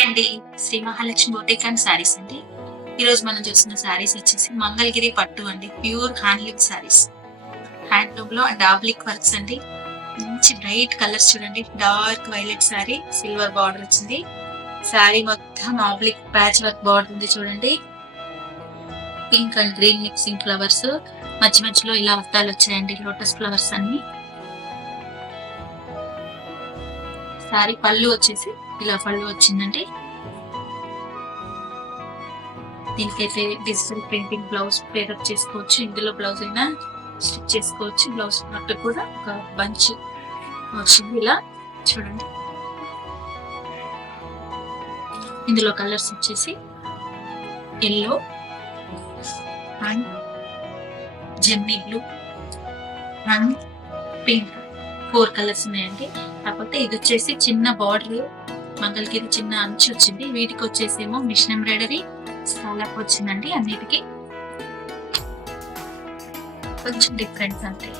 Hi అండి. Shri Mahalakshmi boutique and saris అండి. ఈరోజు మనం చూస్తున్న శారీస్ వచ్చేసి మంగళగిరి పట్టు అండి. Pure handloom saris. హ్యాండ్లూమ్ లో డాబ్లిక్ వర్క్స్ అండి. మంచి బ్రైట్ కలర్స్ చూడండి. Dark violet sari, silver border వచ్చింది. శారీ మొత్తం ఆబ్లిక్ ప్యాచ్ వర్క్ బార్డర్ ఉంది చూడండి. Pink and green mixing flowers, మధ్య మధ్యలో ఇలా వత్తాలు వచ్చాయండి, లోటస్ ఫ్లవర్స్ అన్ని. శారీ పళ్ళు వచ్చేసి ఇలా పళ్ళు వచ్చిందండి. దీనికైతే డిజిటల్ ప్రింటింగ్ బ్లౌజ్ పేరప్ చేసుకోవచ్చు. ఇందులో బ్లౌజ్ అయినా స్టిచ్ చేసుకోవచ్చు. బ్లౌజ్ పట్టు కూడా ఒక బంచ్ వచ్చింది ఇలా చూడండి. ఇందులో కలర్స్ వచ్చేసి yellow and Gemini blue and pink, 4 colours ఉన్నాయండి. కాకపోతే ఇది వచ్చేసి చిన్న బార్డర్, మంగళగిరి చిన్న అంచు వచ్చింది. వీటికి వచ్చేసేమో మిషన్ ఎంబ్రాయిడరీ స్కాలప్ వచ్చిందండి. అన్నిటికీ కొంచెం డిఫరెన్స్ అంతే.